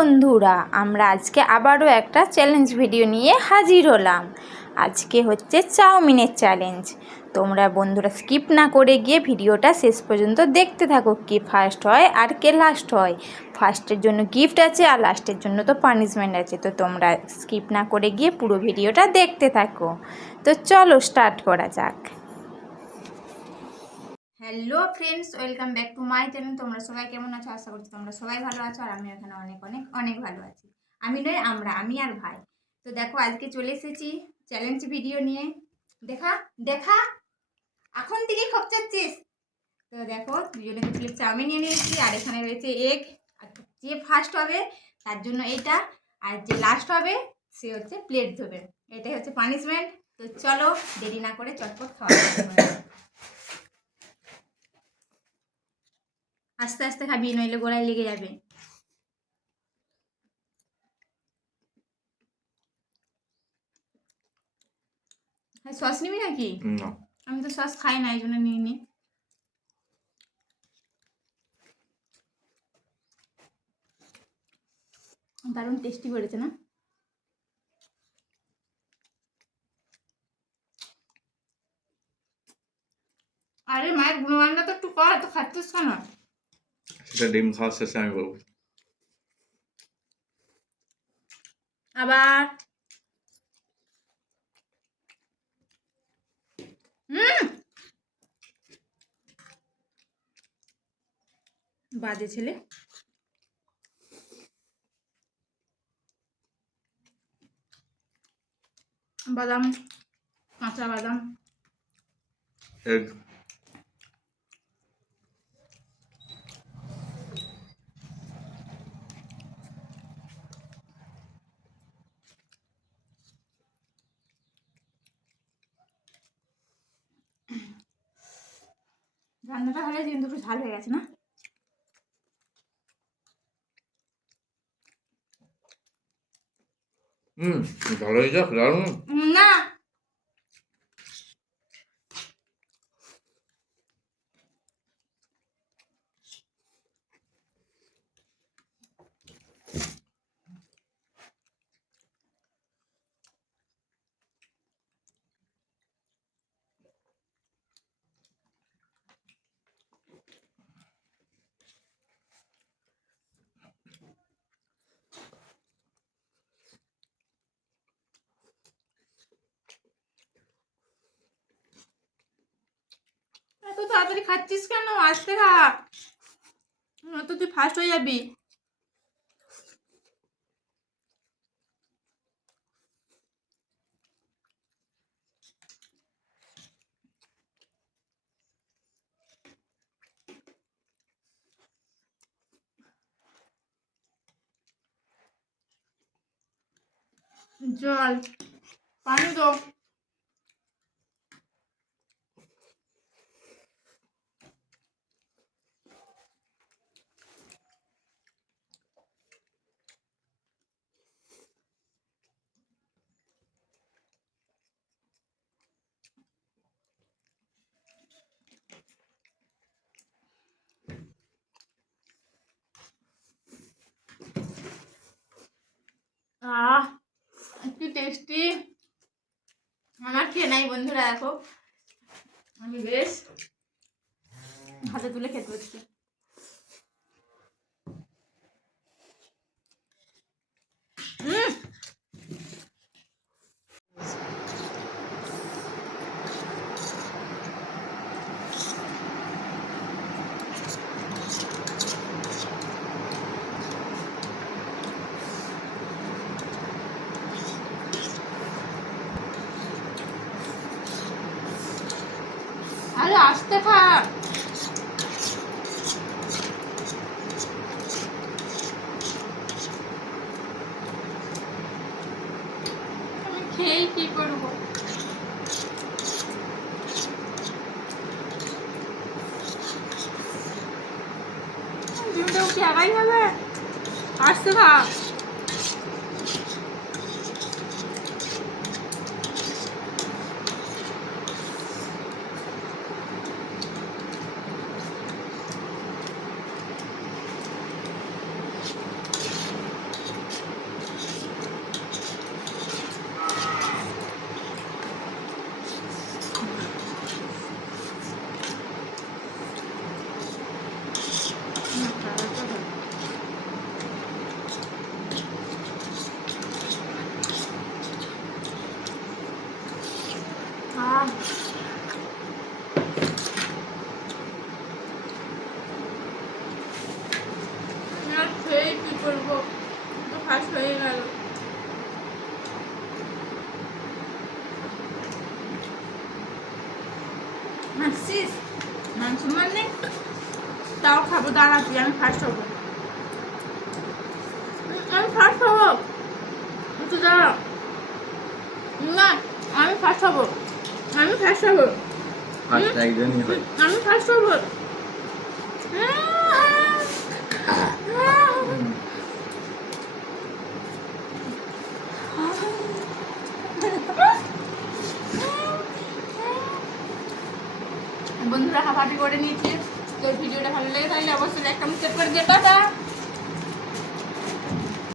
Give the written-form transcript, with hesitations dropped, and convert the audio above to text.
বন্ধুরা, আমরা আজকে আবারও একটা চ্যালেঞ্জ ভিডিও নিয়ে হাজির হলাম। আজকে হচ্ছে চাউমিনের চ্যালেঞ্জ। তোমরা বন্ধুরা স্কিপ না করে গিয়ে ভিডিওটা শেষ পর্যন্ত দেখতে থাকো, কে ফার্স্ট হয় আর কে লাস্ট হয়। ফার্স্টের জন্য গিফট আছে আর লাস্টের জন্য তো পানিশমেন্ট আছে, তো তোমরা স্কিপ না করে গিয়ে পুরো ভিডিওটা দেখতে থাকো। তো চলো স্টার্ট করা যাক। Hello friends, welcome back to my channel. তোমরা সবাই কেমন আছো? আশা করছি তোমরা সবাই ভালো আছো, আর আমি এখানে অনেক অনেক অনেক ভালো আছি। আমি নয় আমরা, আমি আর ভাই। তো দেখো আজকে চলে এসেছি চ্যালেঞ্জ ভিডিও নিয়ে। দেখা দেখা এখন থেকে খপচাচ্ছিস। তো দেখো দুজনে প্লেট চাউমিন নিয়ে নিয়েছি, আর এখানে রয়েছে এগ। আর যে ফার্স্ট হবে তার জন্য এইটা, আর যে লাস্ট হবে সে হচ্ছে প্লেট ধোবে। এটাই হচ্ছে পানিশমেন্ট। তো চলো দেরি না করে চটপট খাওয়া দাওয়া করা যাক। আস্তে আস্তে খাবি, নইলে গোড়ায় লেগে যাবে। সস নিবি নাকি? না, আমি তো সস খাই না, এই জন্য নিইনি। দারুণ টেস্টি করেছে না? আরে মায়ের গুণগানটা তো একটু কর, তো খাচ্ছিস কেন? সেটা ডিম খাওয়ার শেষে আমি বলবো। আবার বাজে ছেলে। বাদাম, কাঁচা বাদাম। এগ রান্নাটা ভালো হয়েছে, কিন্তু একটু ঝাল হয়ে গেছে না? ভালো হয়ে যাক, দারুণ। না, এত তাড়াতাড়ি খাচ্ছিস কেন? আস্তে খা, তো তুই ফার্স্ট হয়ে যাবি। জল, পানি তো। কি টেস্টি। আমার খেয়ে নাই বন্ধুরা, দেখো আমি বেশ হাতে তুলে খেতে পারছি। আরে আস্তে খা। আমি খেয়েই কি করবো? ডিমটাও কি একাই খাবে? আস্তে খা। করবো, তো ফার্স্ট হয়ে গেল। হাসছিস? মাংস মানে তাও খাবো, দাঁড়া তুই, আমি ফার্স্ট হবো, আমি ফার্স্ট হবো, তুই দাঁড়া। না, আমি ফার্স্ট হবো, আমি ফার্স্ট হবো, ফার্স্ট একজনই হয়। আমি ফার্স্ট হবো। বন্ধুরা হাফাটি করে নিয়েছি। তো ভিডিওটা ভালো লেগে থাকলে অবশ্যই একটা সাবস্ক্রাইব করে দিও। টাটা।